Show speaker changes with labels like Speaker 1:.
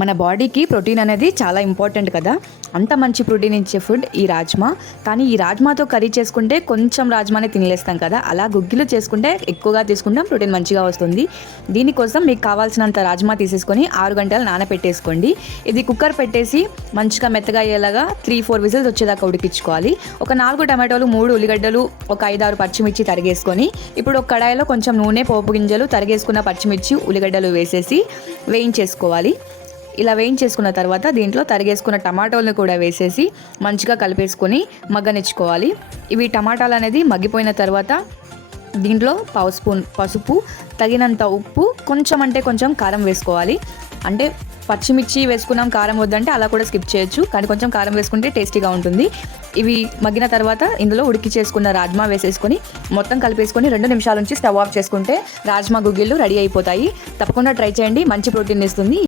Speaker 1: మన బాడీకి ప్రోటీన్ అనేది చాలా ఇంపార్టెంట్ కదా. అంత మంచి ప్రోటీన్ ఇచ్చే ఫుడ్ ఈ రాజ్మా. కానీ ఈ రాజ్మాతో కర్రీ చేసుకుంటే కొంచెం రాజ్మానే తినలేస్తాం కదా. అలా గుగ్గిలు చేసుకుంటే ఎక్కువగా తీసుకుంటాం ప్రోటీన్ మంచిగా వస్తుంది. దీనికోసం మీకు కావాల్సినంత రాజ్మా తీసేసుకొని ఆరు గంటలు నానబెట్టేసుకోండి ఇది కుక్కర్ పెట్టేసి మంచిగా మెత్తగా అయ్యేలాగా త్రీ ఫోర్ విజిల్స్ వచ్చేదాకా ఉడికించుకోవాలి. ఒక నాలుగు టమాటోలు మూడు ఉల్లిగడ్డలు ఒక ఐదారు పచ్చిమిర్చి తరిగేసుకొని ఇప్పుడు ఒక కడాయిలో కొంచెం నూనె పోపు గింజలు తరిగేసుకున్న పచ్చిమిర్చి ఉల్లిగడ్డలు వేసేసి వేయించేసుకోవాలి. ఇలా వేయించేసుకున్న తర్వాత దీంట్లో తరిగేసుకున్న టమాటోలను కూడా వేసేసి మంచిగా కలిపేసుకొని మగ్గనిచ్చుకోవాలి. ఇవి టమాటాలు అనేది మగ్గిపోయిన తర్వాత దీంట్లో పావు స్పూన్ పసుపు తగినంత ఉప్పు కొంచెం అంటే కొంచెం కారం వేసుకోవాలి. అంటే పచ్చిమిర్చి వేసుకున్నాం కారం వద్దంటే అలా కూడా స్కిప్ చేయొచ్చు కానీ కొంచెం కారం వేసుకుంటే టేస్టీగా ఉంటుంది. ఇవి మగ్గిన తర్వాత ఇందులో ఉడికి చేసుకున్న రాజ్మా వేసేసుకొని మొత్తం కలిపేసుకొని రెండు నిమిషాల నుంచి స్టవ్ ఆఫ్ చేసుకుంటే రాజ్మా గుగ్గిళ్ళు రెడీ అయిపోతాయి. తప్పకుండా ట్రై చేయండి మంచి ప్రోటీన్ ఇస్తుంది.